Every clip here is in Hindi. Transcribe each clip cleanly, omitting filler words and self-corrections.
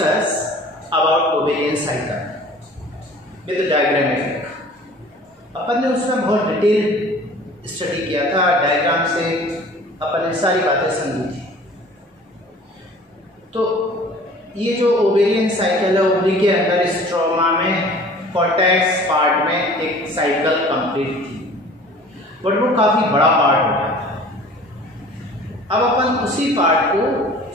discuss about ovarian cycle with diagrammatic। अपन ने उसमें बहुत डिटेल स्टडी किया था, डायग्राम से अपन ने सारी बातें समझी थी। तो ये जो ओवेरियन साइकिल है, ओवरी के अंदर स्ट्रोमा में कॉर्टेक्स पार्ट में एक साइकिल कंप्लीट थी, बट वो काफी बड़ा पार्ट हो गया था। अब अपन उसी पार्ट को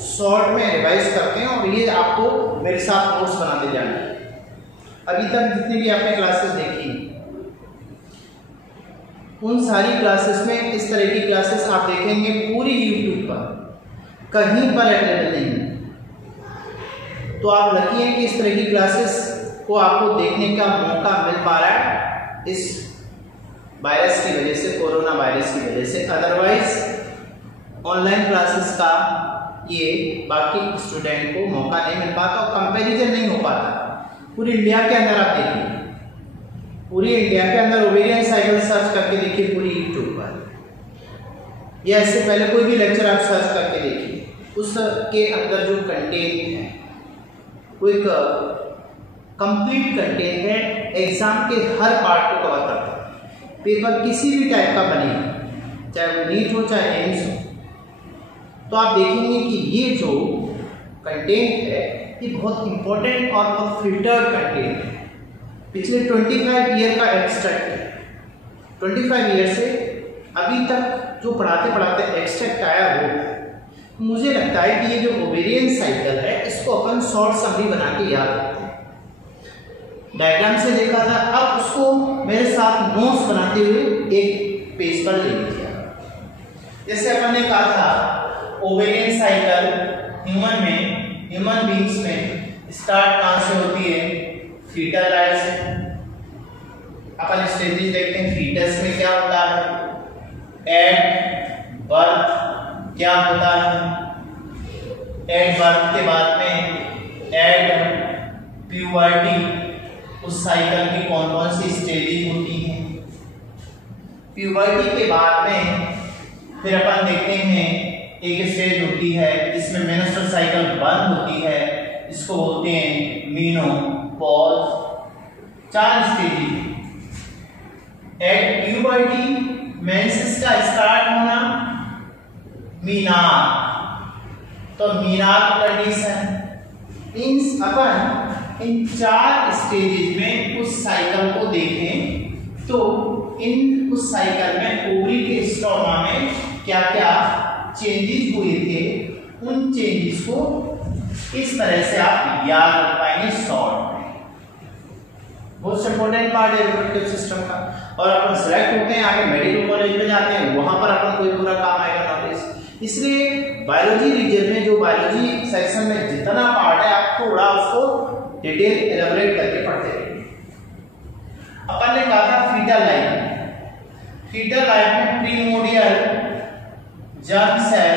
शॉर्ट में रिवाइज करते हैं और ये आपको मेरे साथ नोट्स बनाते जाना है। अभी तक जितनी भी आपने क्लासेस देखी, उन सारी क्लासेस में इस तरह की क्लासेस आप देखेंगे पूरी यूट्यूब पर, कहीं पर अवेलेबल नहीं। तो आप लकी हैं कि इस तरह की क्लासेस को आपको देखने का मौका मिल पा रहा है इस वायरस की वजह से, कोरोना वायरस की वजह से। अदरवाइज ऑनलाइन क्लासेस का ये बाकी स्टूडेंट को मौका नहीं मिल पाता और कंपैरिजन नहीं हो पाता। पूरी इंडिया के अंदर आप देखिए, पूरी इंडिया के अंदर ओवेरियन साइकिल सर्च करके देखिए पूरी यूट्यूब पर, या इससे पहले कोई भी लेक्चर आप सर्च करके देखिए, उसके अंदर जो कंटेंट है वो एक कंप्लीट कंटेंट है, एग्जाम के हर पार्ट को कवर करता है। पेपर किसी भी टाइप का बने, चाहे वो नीट हो चाहे एम्स हो, तो आप देखेंगे कि ये जो कंटेंट है ये बहुत इंपॉर्टेंट और बहुत फिल्टर्ड कंटेंट है। पिछले 25 ईयर का एक्सट्रैक्ट है। 25 ईयर से अभी तक जो पढ़ाते पढ़ाते एक्सट्रैक्ट आया हो, मुझे लगता है कि ये जो ओवेरियन साइकिल है इसको अपन शॉर्ट समरी बना के याद रखते हैं। डायग्राम से देखा था, अब उसको मेरे साथ नोट्स बनाते हुए एक पेज पर ले लीजिए। जैसे अपन ने कहा था ओवेरियन साइकिल ह्यूमन बींग्स में स्टार्ट कहां से होती है? फीटल लाइफ से। अपन स्टेजेस देखते हैं, फीटस में क्या होता है, एट बर्थ क्या होता है, एट बर्थ के बाद में एट प्यूबर्टी, उस साइकिल की कौन कौन सी स्टेजेस होती हैं। प्यूबर्टी के बाद में फिर अपन देखते हैं एक स्टेज होती है जिसमें मेंस्ट्रुअल साइकिल बंद होती है, इसको बोलते हैं menopause. 4 stages. At puberty menses का स्टार्ट होना, मीनार, तो मीनार कंडीशन। अपन इन 4 स्टेजेस में उस साइकिल को देखें तो उस साइकिल में ओवरी के स्ट्रोमा में क्या क्या चेंजेस हुए थे, उन चेंजेस को इस तरह से आप याद रख पाएंगे शॉर्ट में। बहुत इंपॉर्टेंट पार्ट है रिप्रोडक्टिव सिस्टम का। और अपन सिलेक्ट होते हैं, आगे मेडिकल कॉलेज में जाते हैं, वहां पर अपन कोई पूरा काम आएगा नॉलेज। इसलिए बायोलॉजी रीजन में जो बायोलॉजी सेक्शन में जितना पार्ट है, आप थोड़ा उसको डिटेल एलैबोरेट करके पढ़ते रहिए। अपन ने कहा था फीटल लाइफ। फीटल लाइफ में प्रीमोर्डियल जर्म सेल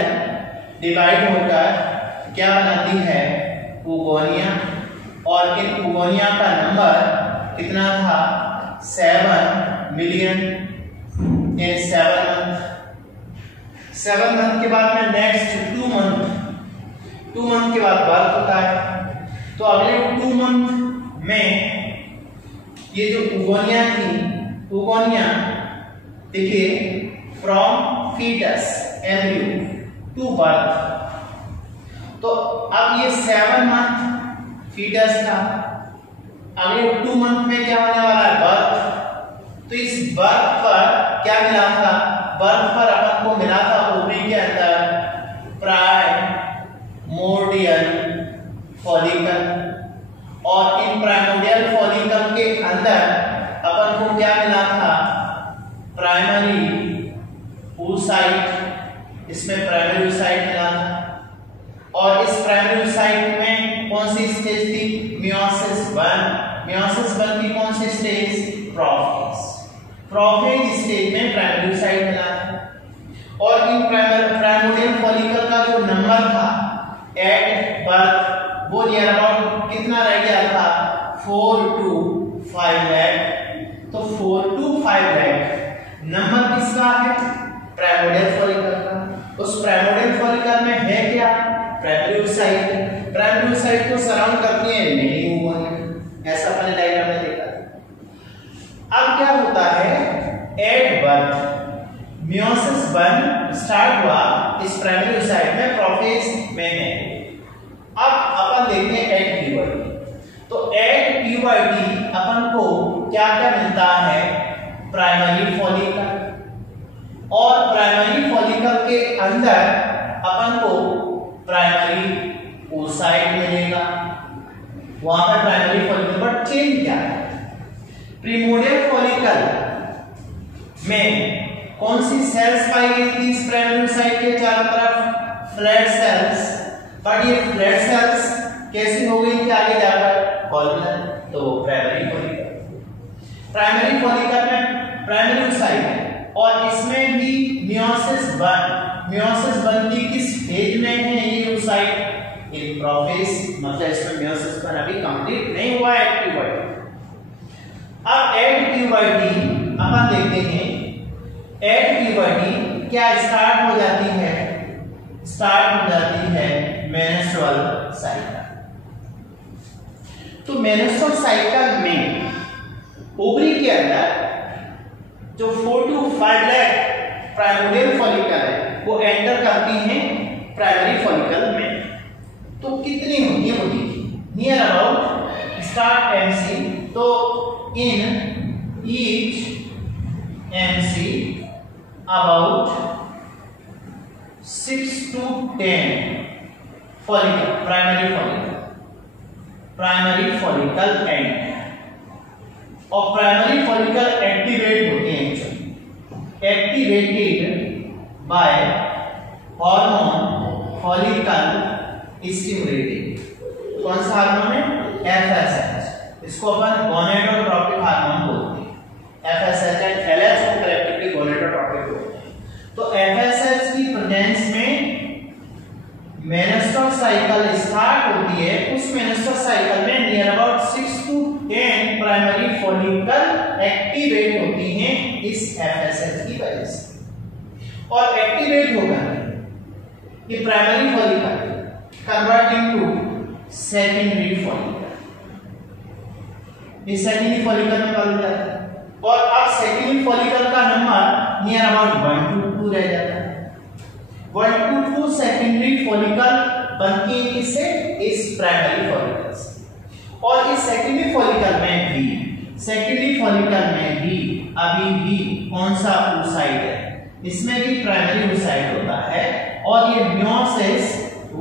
डिवाइड होकर क्या बनाती है? ओगोनिया। और इन ओगोनिया का नंबर कितना था? 7 मिलियन इन 7 मंथ। 7 मंथ के बाद में नेक्स्ट 2 मंथ के बाद बर्थ होता है। तो अगले 2 मंथ में ये जो ओगोनिया थी, ओगोनिया देखिए from foetus embryo to birth. तो अब ये 7 मंथ फीटस था, अगले 2 मंथ में क्या होने वाला है? बर्थ। तो इस बर्थ पर क्या मिला था? बर्थ पर अपन को मिला था ओवरी के अंदर प्राइमोर्डियल फॉलिकल, और इन प्राइमोर्डियल फॉलिकल के अंदर अपन को क्या मिला था? Primary oocyte। इसमें प्राइमरी oocyte मिला था, और इस प्राइमरी oocyte में कौन सी स्टेज थी? मियोसिस 1। मियोसिस 1 की कौन सी स्टेज? प्रोफेज। प्रोफेज स्टेज में प्राइमरी oocyte मिला था। और इन प्राइमोर्डियल फॉलिकल का जो नंबर था एट बर्थ, वो नियर अबाउट कितना रह गया था? 4 to 5 लाख। तो 4 to 5 लाख नंबर किसका है? प्राइमोर्डियल फॉलिकल का। उस प्राइमोर्डियल फॉलिकल में है क्या? Primary oocyte। Primary oocyte side को सराउंड करती है रिमेनिंग ओवम, ऐसा अपने डायग्राम में देखा। अब क्या होता है, एट बर्थ मियोसिस 1 स्टार्ट हुआ इस प्राइमरी oocyte में, प्रोफेज में है। अब अपन देखते हैं एट प्यूबर्टी। तो एट प्यूबर्टी अपन को क्या क्या मिलता है, प्राइमरी फॉलिकल, और प्राइमरी फॉलिकल के अंदर अपन को प्राइमरी oocyte मिलेगा, वहां पर प्राइमरी फॉलिकल। बट चेंज क्या है, प्रीमोडियल फॉलिकल में कौन सी सेल्स पाई गई थी इस प्राइमरी oocyte के चारों तरफ, फ्लैट सेल्स। बट ये फ्लैट सेल्स कैसी हो गई थी आगे जाकर, कॉलमनर। तो प्राइमरी फॉलिकल, प्राइमरी फॉलिकल में प्राइमरी oocyte है, और इसमें भी मियोसिस 1 की किस फेज में है ये oocyte, इन प्रोफेज, मतलब इसमें मियोसिस 1 अभी कंप्लीट नहीं हुआ है प्यूबर्टी। अब एट प्यूबर्टी अपन देखते हैं, एट प्यूबर्टी क्या स्टार्ट हो जाती है, स्टार्ट हो जाती है मेंस्ट्रुअल साइकिल। तो मेंस्ट्रुअल साइकिल में ओवरी के अंदर जो 4 to 5 लाख प्राइमोडियल फॉलिकल है वो एंटर करती हैं प्राइमरी फॉलिकल में। तो कितनी होती है वो देखिए, नियर अबाउट स्टार्ट MC, तो in each MC about 6 to 10 follicle, primary follicle end, और प्राइमरी फॉलिकल एक्टिवेट होते हैं, activated by hormone follicle stimulating. कौन सा हार्मोन है, FSH, इसको अपन गोनेडोट्रोपिक हार्मोन बोलते हैं। FSH एंड LH को कलेक्टिवली गोनेडोट्रोपिक बोलते हैं। तो FSH की प्रेजेंस में मेंस्ट्रुअल साइकिल स्टार्ट होती है, उस मेंस्ट्रुअल साइकिल में near about 6 to 10 primary follicle activate होती हैं इस FSH की वजह से, और एक्टिवेट होकर ये primary follicle convert into secondary follicle, इस सेकेंडरी फॉलिकल में बदल जाता है, और अब सेकेंडरी फॉलिकल का नंबर नियर अबाउट 1 to 2 रह जाता है। 1 to 2 सेकेंडरी फॉलिकल बनती है किससे, इस प्राइमरी फॉलिकल से। और इस सेकेंडरी फॉलिकल में भी अभी भी कौन सा oocyte है, इसमें भी प्राइमरी oocyte होता है, और ये मियोसिस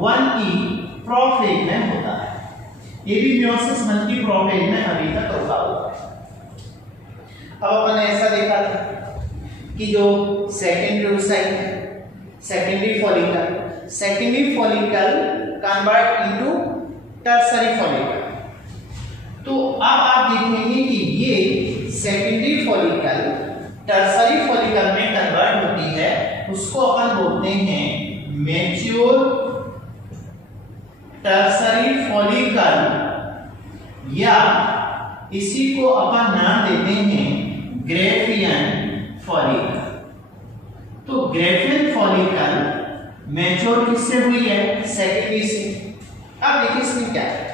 1 की प्रोफेज में होता है, ये भी मियोसिस 1 की प्रोफेज में अभी तक रुका हुआ है। अब अपन ऐसा देखा था कि जो सेकेंडरी oocyte है, secondary follicle convert into tertiary follicle. तो अब आप देखेंगे कि ये सेकेंडरी फॉलिकल टर्सरी फॉलिकल में कन्वर्ट होती है, उसको अपन बोलते हैं मैच्योर टर्सरी फॉलिकल, या इसी को अपन नाम देते हैं ग्रेफियन फॉलिकल। तो ग्रेफियन फॉलिकल मैच्योर किससे हुई है, सेकेंडरी से। अब देखिए इसमें क्या है,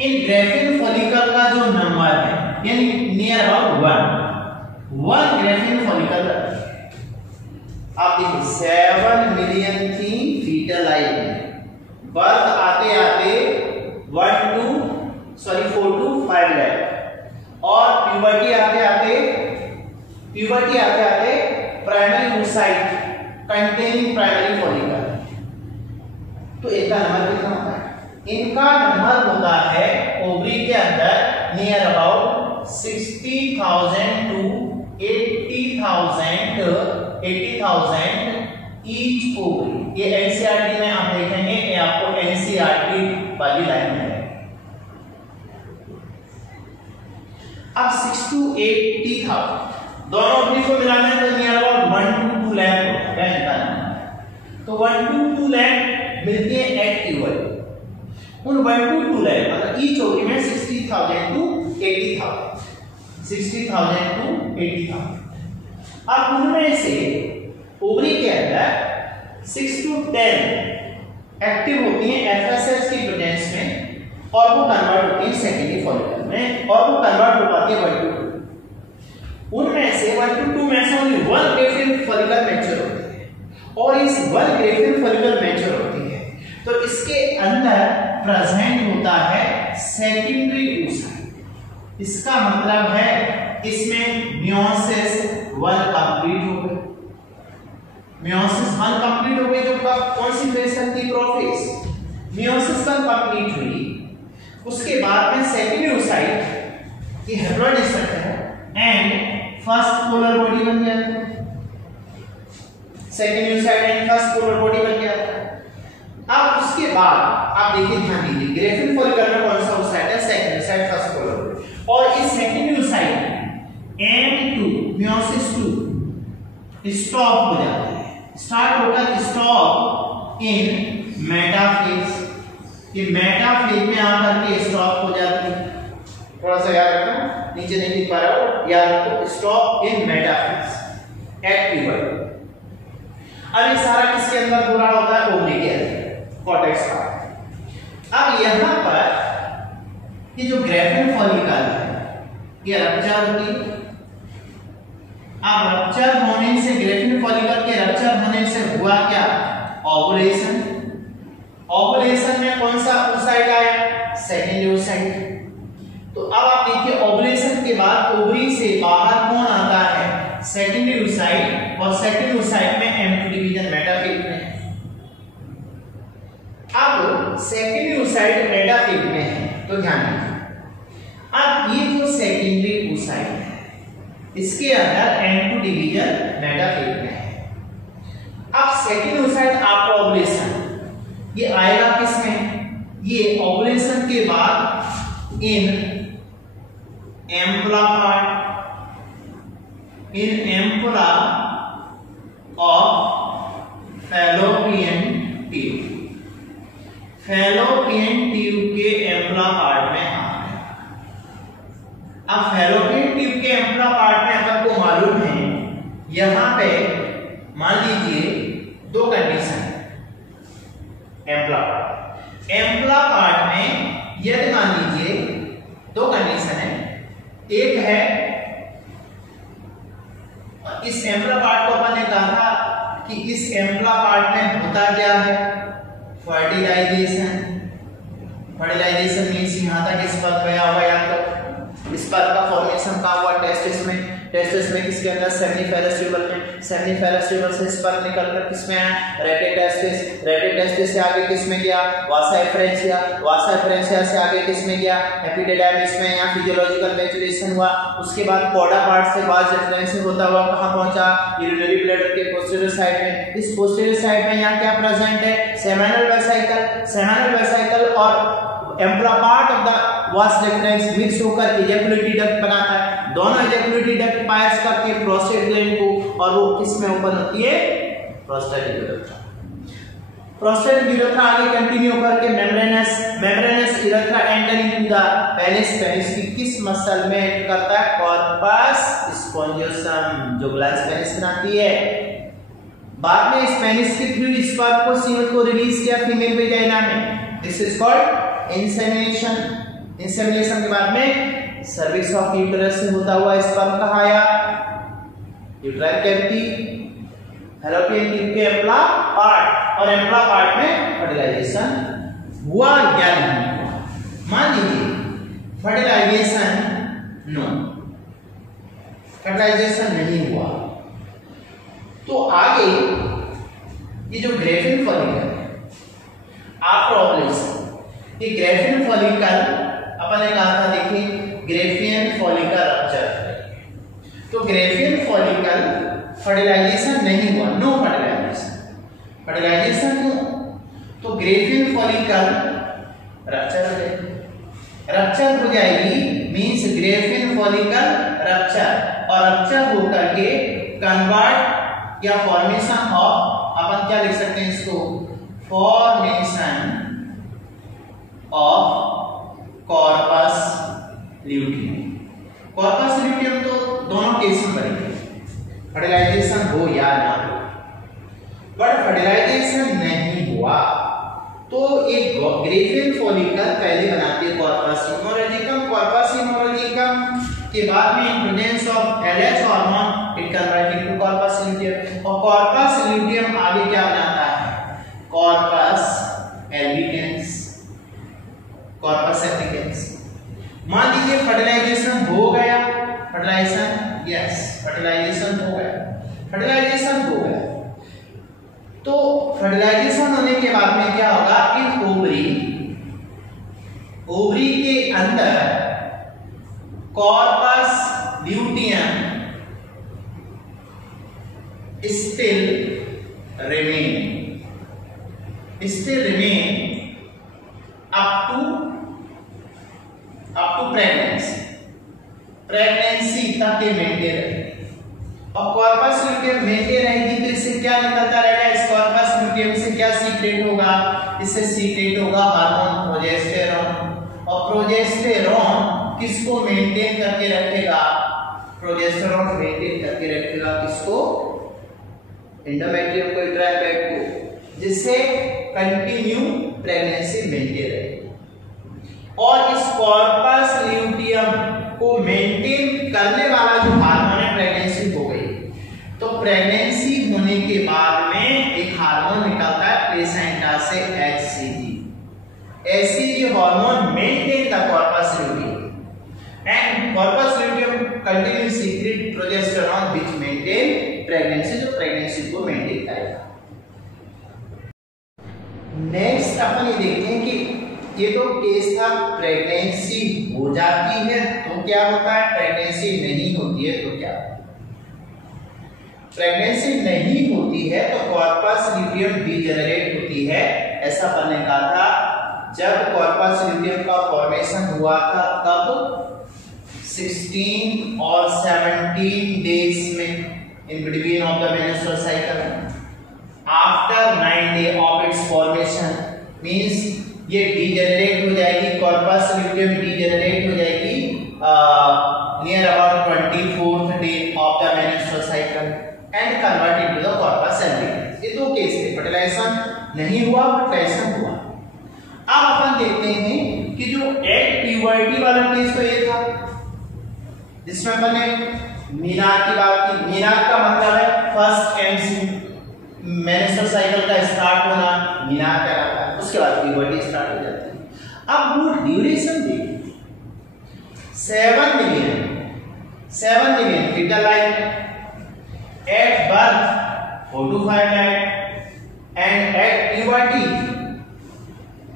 इन ग्रेफियन फॉलिकल का जो नंबर है यानी नियर अबाउट 1 ग्रेफियन फॉलिकल, आप देखिए 7 मिलियन थी फीटल लाइफ में, बर्थ आते आते 4 to 5 लाख, और प्यूबर्टी आते आते primary oocyte containing primary follicle. तो इनका नंबर कितना होता है, इनका नंबर होता है ओवरी के अंदर near about 60,000 to 80,000 each ovary. ये एनसीईआरटी में आप देखेंगे, ये आपको एनसीईआरटी वाली लाइन है। अब 6 to 80,000 दोनों ओवरी को मिलाना है तो नियर अबाउट 1 to 2 लाख होगा इनका नंबर। तो 1 to 2 लाख मिलती है एट प्यूबर्टी। उन 1 to 2 लाख मतलब ईच ओवरी में 60,000 to 80,000, 60,000 to 80,000। अब उनमें से ओवरी के अंदर 6 to 10 एक्टिव होती हैं एफएसएच की प्रेजेंस में और वो कन्वर्ट होती हैं सेकेंडरी फॉलिकल में और वो कन्वर्ट हो पाती है 1 to 2। उनमें से 1 to 2 में से ओनली 1 ग्रेफिन फॉलिकल मैच्योर होती है और इस 1 ग्रेफिन फॉलिकल मैच्योर होती है तो इसके अंदर प्रेजेंट होता है सेकेंडरी oocyte। इसका मतलब है इसमें मियोसिस 1 कंप्लीट हो गई। मियोसिस 1 कंप्लीट हो गई जो कब कौन सी फेज तक थी? प्रोफेज। मियोसिस 1 कंप्लीट हुई उसके बाद में सेकेंडरी oocyte की हैप्लॉइड स्ट्रक्चर है एंड फर्स्ट पोलर बॉडी बन गया था। Secondary oocyte and first polar body बन गया था। अब उसके बाद आप देखिए ध्यान दीजिए ग्रेफिन फॉलिकल में कौन सा oocyte है? Secondary oocyte first polar body और इस secondary oocyte M2 meiosis 2 stop हो जाता है। स्टार्ट होकर स्टॉप इन मेटाफेज। ये मेटाफेज में आकर के स्टॉप हो जाती है। थोड़ा सा याद रखना, नीचे नहीं लिख पा रहा हो, याद रखो स्टॉप इन मेटाफेज एक्टिव। अब ये सारा किसके अंदर हो रहा होता है? ओवरी के अंदर, कॉर्टेक्स पार्ट। अब यहां पर ये जो ग्रेफिन फॉलिकल है ये रप्चर होती है। अब रप्चर होने से ग्रेफिन फॉलिकल के रप्चर होने से हुआ क्या? ओवुलेशन। ओवुलेशन में कौन सा oocyte आया? Secondary oocyte। तो अब आप देखिए ओवुलेशन के बाद ओवरी से बाहर कौन आता है? सेकेंडरी oocyte और सेकेंडरी oocyte में M2 डिवीजन मेटाफेज में। अब सेकेंडरी oocyte मेटाफेज में है तो ध्यान दीजिए अब ये जो सेकेंडरी oocyte है इसके अंदर M2 डिवीजन मेटाफेज में है। अब सेकेंडरी oocyte आफ्टर ओवुलेशन ये आएगा किसमें? ये ओवुलेशन के बाद in ampulla part, in ampulla of fallopian tube. Fallopian tube के एम्पुला पार्ट में आ गया। अब फैलोपियन ट्यूब के एम्पुला पार्ट में अगर को मालूम है यहां पे मान लीजिए दो condition ampulla part. Ampulla part में यदि मान लीजिए दो कंडीशन है, एक है इस एम्पुला पार्ट को अपन ने कहा था कि इस एम्पुला पार्ट में होता क्या है? फर्टिलाइजेशन। फर्टिलाइजेशन मींस यहां तक स्पर्म गया होगा या तो स्पर्म का फॉर्मेशन कहां हुआ? टेस्टिस में। टेस्टिस में किसके अंदर? सेमिनिफेरस ट्यूबल में। सेमिनिफेरस ट्यूबल से स्पर्म निकलकर किसमें आया? रेटिटेस्टिस। रेटिटेस्टिस से आगे किसमें गया? वासा एफ्रेंसिया। वासा एफ्रेंसिया से आगे किसमें गया? एपिडिडाइमिस में। यहाँ फिजियोलॉजिकल मैच्योरेशन हुआ। उसके बाद कॉडा पार्ट से वास डिफरेंशिएट होता हुआ कहां पहुंचा? यूरिनरी ब्लैडर के पोस्टीरियर साइड में। इस पोस्टीरियर साइड में यहाँ क्या प्रेजेंट है? Seminal vesicle. सेमिनल वेसिकल और ampulla part of the vas deferens mix होकर इजैकुलेटरी डक्ट बनाता है। दोनों इजैकुलेटरी डक्ट पास करते हैं प्रोस्टेट ग्लैंड को और वो किस में ओपन होती है? Prostate urethra. प्रोस्टेट यूरेथ्रा आगे कंटिन्यू करके membranes urethra enter into the penis. Penis की किस मसल में एंटर करता है? कॉर्पस स्पोंजियोसम जो ग्लैंड पेनिस बनाती है। बाद में इस पेनिस के थ्रू स्पर्म को सीमेन को रिलीज किया फीमेल वेजाइना में। This is called insemination. Insemination के बाद में सर्विक्स ऑफ यूटेरस से होता हुआ स्पर्म कहां आया? यूट्राइन कैविटी, फैलोपियन ट्यूब के एम्पुला पार्ट और एम्पुला पार्ट में फर्टिलाइजेशन हुआ या नहीं हुआ? मान लीजिए फर्टिलाइजेशन नो, फर्टिलाइजेशन नहीं हुआ तो आगे ये जो ग्रेफिन फॉलिकल आफ्टर ओवुलेशन, ये ग्रेफिन फॉलिकल अपन ने कहा था देखिए ग्रेफियन फॉलिकल रप्चर। तो ग्रेफियन फॉलिकल फर्टिलाइजेशन नहीं हुआ, नो फर्टिलाइजेशन। फर्टिलाइजेशन तो ग्रेफियन फॉलिकल रप्चर हो जाएगी। रप्चर हो जाएगी मींस ग्रेफियन फॉलिकल रप्चर और रप्चर होकर के कन्वर्ट या फॉर्मेशन ऑफ अपन क्या लिख सकते हैं इसको? Formation of corpus luteum. Corpus luteum तो दोनों केस में बनेंगे, फर्टिलाइजेशन हो या ना हो। बट फर्टिलाइजेशन नहीं हुआ तो एक ग्रेफिन फॉलिकल पहले बनाती है कॉर्पस ह्यूमोरैजिकम। कॉर्पस ह्यूमोरैजिकम के बाद में presence of LH hormone it convert into corpus luteum, और कॉर्पस ल्यूटियम आगे क्या बनाता है? Corpus albicans. Corpus albicans. मान लीजिए फर्टिलाइजेशन हो गया, फर्टिलाइजेशन, यस फर्टिलाइजेशन हो गया, फर्टिलाइजेशन हो गया। तो फर्टिलाइजेशन होने के बाद में क्या होगा? इन ओवरी के अंदर corpus luteum still remain up to pregnancy तक के मेंटेन रहेगी। और कॉर्पस ल्यूटियम मेंटेन रहेगी तो इससे क्या निकलता रहेगा? इस कॉर्पस ल्यूटियम से क्या सीक्रेट होगा? इससे सीक्रेट होगा हार्मोन प्रोजेस्टेरॉन। और प्रोजेस्टेरॉन किसको मेंटेन करके रखेगा? प्रोजेस्टेरॉन मेंटेन करके रखेगा किसको? एंडोमेट्रियम को, ट्राइपेट को, जिससे कंटिन्यू प्रेगनेंसी मेंटेन रहेगी। और इस कॉर्पस ल्यूटियम को मेंटेन करने वाला जो हार्मोन है, प्रेगनेंसी हो गई तो प्रेगनेंसी होने के बाद में एक हार्मोन निकलता है प्लेसेंटा से, HCG। HCG hormone maintain the corpus luteum and corpus luteum continue secret progesterone which maintain pregnancy, जो प्रेगनेंसी को मेंटेन करेगा। नेक्स्ट अपन ये देखते हैं कि ये तो केस था प्रेगनेंसी हो जाती है तो क्या होता है, प्रेगनेंसी नहीं होती है तो क्या? प्रेगनेंसी नहीं होती है तो कॉर्पस ल्यूटियम डीजेनरेट होती है। ऐसा अपन ने कहा था जब कॉर्पस ल्यूटियम का फॉर्मेशन हुआ था तब 16 और 17 डेज में in between of the menstrual cycle. After 9 day of its formation means ये डीजेनरेट हो जाएगी, कॉर्पस ल्यूटियम डीजेनरेट हो जाएगी near about 24th day of the menstrual cycle and convert into the corpus albicans. ये दो केस थे, फर्टिलाइजेशन नहीं हुआ, फर्टिलाइजेशन हुआ। अब अपन देखते हैं कि जो एट प्यूबर्टी वाला केस तो ये था जिसमें अपन ने मीनार की बात की। मीनार का मतलब है फर्स्ट एमसी, मेंस्ट्रुअल साइकिल का स्टार्ट होना मीनार कहलाता है, उसके बाद प्यूबर्टी स्टार्ट हो जाती है। अब वो ड्यूरेशन देखिए, 7 million foetal life at birth 4 to 5 lakh and at puberty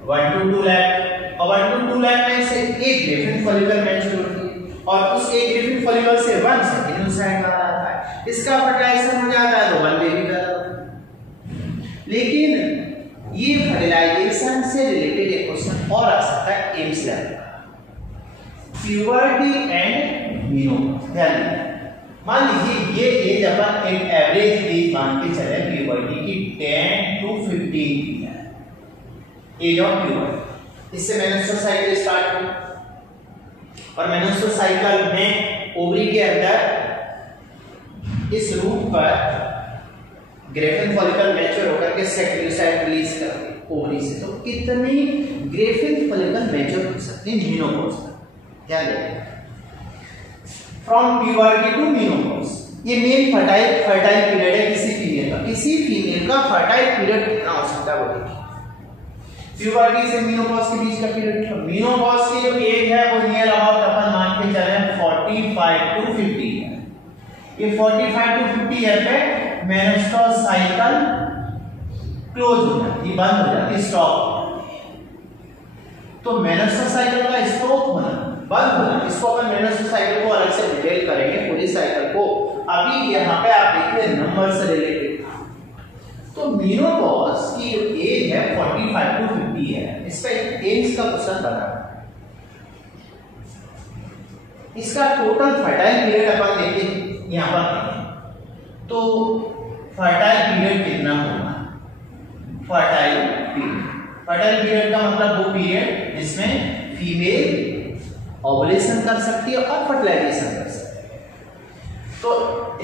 1 to 2 lakh। और 1 to 2 lakh में से एक ग्रेफिन फॉलिकल मैच्योर होती है और उस एक ग्रेफिन फॉलिकल से 1 सेकेंड साइड आ जाता है, इसका फर्टिलाइजेशन हो जाता है तो 1 बेबी पैदा होता है। लेकिन ये फर्टिलाइजेशन से रिलेटेड एक क्वेश्चन और आ सकता है एम्स लेवल का, प्यूबर्टी एंड मेनोपॉज। ध्यान मान लीजिए ये एज अपन एक एवरेज एज मान के चले प्यूबर्टी की 10 to 15 की है एज ऑफ प्यूबर्टी। इससे मेंस्ट्रुअल साइकिल स्टार्ट हुई और मेंस्ट्रुअल साइकिल में ओवरी के अंदर इस रूट पर ग्रेफिन फॉलिकल मैच्योर होकर के सेक्रियोसाइट रिलीज करते हैं ओवरी से। तो कितनी ग्रेफिन फॉलिकल मैच्योर हो सकते हैं मेनोपॉज तक? ध्यान रखिए, फ्रॉम प्यूबर्टी टू मेनोपॉज ये मेन फर्टाइल पीरियड है किसी फीमेल का। किसी फीमेल का फर्टाइल पीरियड कितना हो सकता है वो देखिए, प्यूबर्टी से मेनोपॉज के बीच का पीरियड। मेनोपॉज की जो एज है वो नियर अबाउट अपन मान के चले 45 to 50 है। ये 45 to 50 ईयर पे मेंस्ट्रुअल साइकिल क्लोज हो जाती है, बंद हो जाती है, स्टॉप। तो मेंस्ट्रुअल साइकिल का स्टॉप होना, बंद होना, इसको अपन मेंस्ट्रुअल साइकिल को अलग से डिटेल करेंगे पूरी साइकिल को। अभी यहाँ पे आप देखिए नंबर से रिलेटेड था। तो मेनोपॉज की जो एज है 45 to 50 है। इसका एज का क्वेश्चन बना, इसका टोटल फर्टाइल पीरियड अपन देखें यहाँ पर, तो फर्टाइल पीरियड कितना होगा? फर्टाइल पीरियड का मतलब वो पीरियड जिसमें फीमेल ओवुलेशन कर सकती है और फर्टिलाइजेशन कर सकती है। तो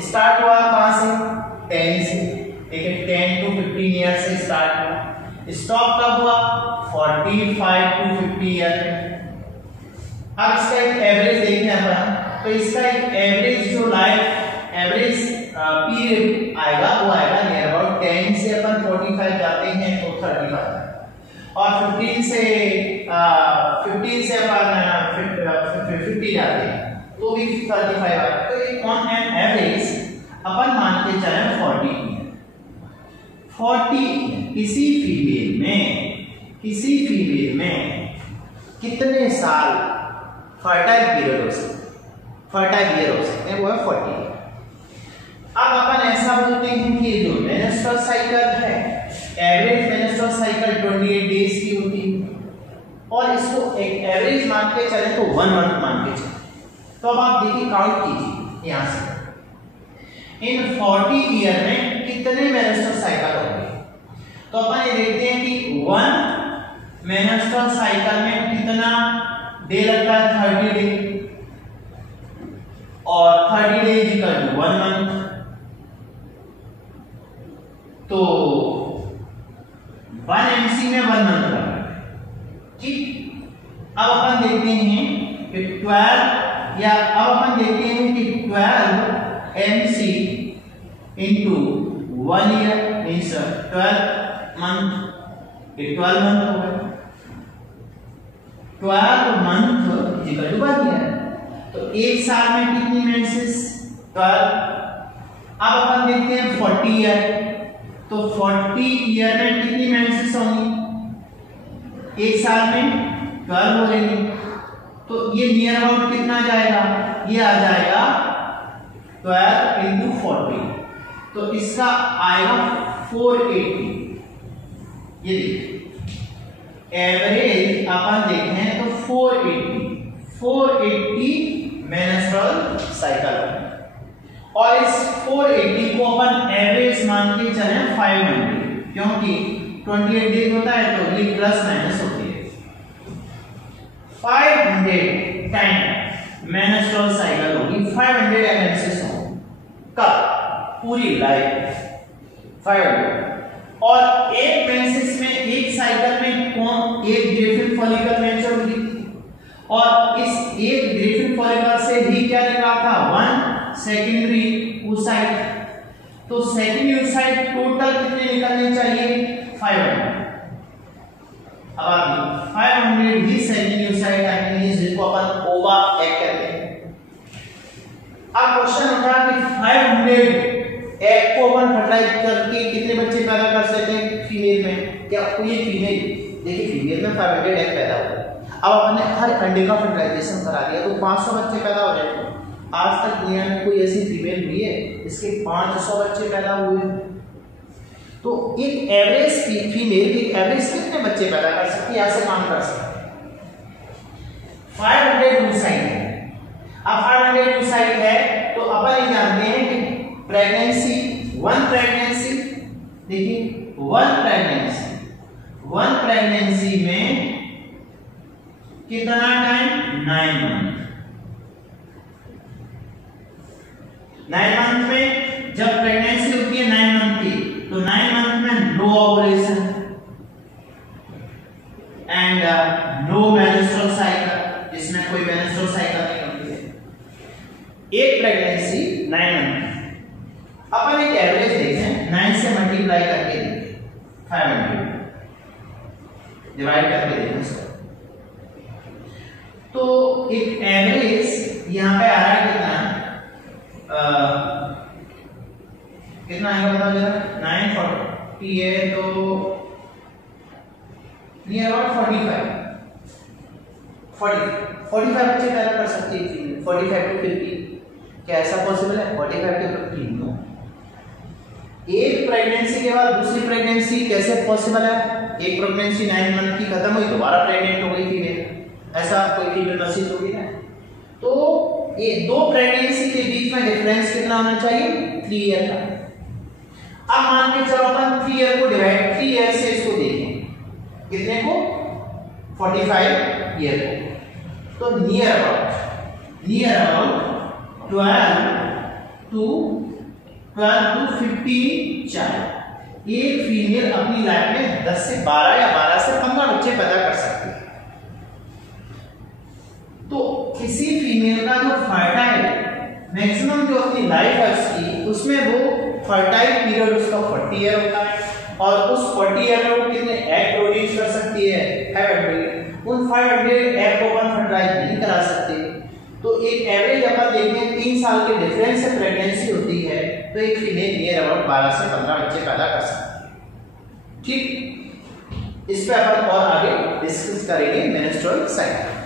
स्टार्ट हुआ कहां से? 10 से, ठीक है, 10 to 15 ईयर से स्टार्ट हुआ। स्टॉप कब हुआ? 45 to 50 ईयर में। अब इसका एक एवरेज देखते हैं अपन, तो इसका एक एवरेज जो लाइफ एवरेज पीरियड आएगा वो आएगा नियर अबाउट 10 से अपन 45 जाते हैं तो 35, और 15 से अपन 50 जाते हैं तो भी 35 आएगा। तो एक ऑन एन एवरेज अपन मान के चलें 40 किसी फीमेल में कितने साल फर्टाइल ईयर हो सकते हैं, वो है 40। अब अपन ऐसा बोलते हैं कि जो मेंस्ट्रुअल साइकिल है, एवरेज मेंस्ट्रुअल साइकिल 28 डेज की होती है, और इसको एक एवरेज मान के चले तो 1 मंथ मान के चले। तो अब आप देखिए, काउंट कीजिए यहां से, इन 40 ईयर में कितने मेंस्ट्रुअल साइकिल होंगे। तो अपन ये देखते हैं कि 1 मेंस्ट्रुअल साइकिल में कितना डे लगता है, 30 डे, और 30 डे इक्वल टू 1 मंथ। तो 1 MC में 1 मंथ लगता है, ठीक। अब अपन देखते हैं कि 12 या अब अपन देखते हैं कि 12 MC into 1 year means 12 month, 12 month हो गया। 12 मंथ इक्वल टू 1 ईयर। तो एक साल में कितनी मेंसेस? 12। अब अपन देखते हैं 40 ईयर, तो 40 ईयर में कितनी मेंसेस होंगी? एक साल में 12 हो रही। तो ये नियर अबाउट कितना जाएगा? ये आ जाएगा 12 into 40, तो इसका आएगा 480। ये देखिए एवरेज अपन देखें तो 480 मेंस्ट्रुअल साइकिल, और इस 480 को अपन एवरेज मान के चले 500, क्योंकि 28 डेज होता है तो ये प्लस माइनस होती है। 500 टाइम मेंस्ट्रुअल साइकिल होगी, 500 मेंसेस होंगे कब? पूरी लाइफ 500। और एक मेंसेस में, एक साइकिल में कौन एक ग्रेफिन फॉलिकल मैच्योर होगी, और इस एक ग्रेफिन फॉलिकल से ही क्या निकला था? 1 सेकेंडरी oocyte। तो सेकेंडरी oocyte टोटल कितने निकलने चाहिए? 500। अब आगे 500 ही सेकेंडरी oocyte आएंगे, जिसको अपन ओवा एग कहते हैं। अब क्वेश्चन उठा कि 500 एग को अपन फर्टिलाइज करके कितने बच्चे पैदा कर सकते हैं फीमेल में? क्या आपको ये फीमेल, देखिए फीमेल में 500 एग पैदा होगा। अब आपने हर अंडे का फर्टिलाइजेशन करा दिया तो 500 बच्चे पैदा हो जाएंगे। आज तक दुनिया में कोई ऐसी फीमेल हुई है इसके 500 बच्चे पैदा हुए? तो एक एवरेज फीमेल एक एवरेज कितने बच्चे पैदा कर सकती है? ऐसे काम कर सकते हैं। 500 oocyte है। अब 500 oocyte है तो अपन ये जानते हैं कि प्रेगनेंसी, 1 प्रेगनेंसी, देखिए 1 प्रेगनेंसी में कितना टाइम? 9 मंथ। 9 मंथ में जब प्रेगनेंसी होती है 9 मंथ की, तो 9 मंथ में no ovulation and no menstrual cycle, जिसमें कोई मेंस्ट्रुअल साइकिल नहीं होती है। एक प्रेगनेंसी 9 मंथ। अपन एक एवरेज देखें, 9 से मल्टीप्लाई करके देखें, 500 डिवाइड करके देखें इसको, तो एक एवरेज यहां पे आ रहा है कितना आएगा बताओ जरा? 940 है तो नियर अबाउट 45 बच्चे पैदा कर सकती है फीमेल। 45 to 50, क्या ऐसा पॉसिबल है? 45 to 50 नो। एक प्रेगनेंसी के बाद दूसरी प्रेगनेंसी कैसे पॉसिबल है? एक प्रेगनेंसी 9 मंथ की खत्म हुई, दोबारा प्रेग्नेंट हो गई फीमेल, ऐसा कोई फीमेल नसीब होगी ना? तो ये 2 प्रेगनेंसी के बीच में डिफरेंस कितना होना चाहिए? 3 ईयर का। अब मान के चलो अपन 3 ईयर को डिवाइड 3 ईयर से इसको देखें, कितने को? 45 ईयर को। तो नियर अबाउट 12 to 15 चाइल्ड, एक फीमेल अपनी लाइफ में 10 से 12 या 12 से 15 बच्चे पैदा कर सकती है। तो किसी फीमेल का जो फर्टाइल मैक्सिमम जो अपनी लाइफ है उसकी, उसमें वो फर्टाइल पीरियड उसका 40 ईयर होता है, और उस 40 ईयर में वो कितने एग प्रोड्यूस कर सकती है? 500। उन 500 एग को अपन फर्टाइल नहीं करा सकते। तो एक एवरेज अपन देखें 3 साल के डिफरेंस से प्रेगनेंसी होती है, तो एक फीमेल नियर अबाउट 12 से 15 बच्चे पैदा कर सकती है। ठीक, इस पे अपन और आगे डिस्कस करेंगे मेंस्ट्रुअल साइकिल।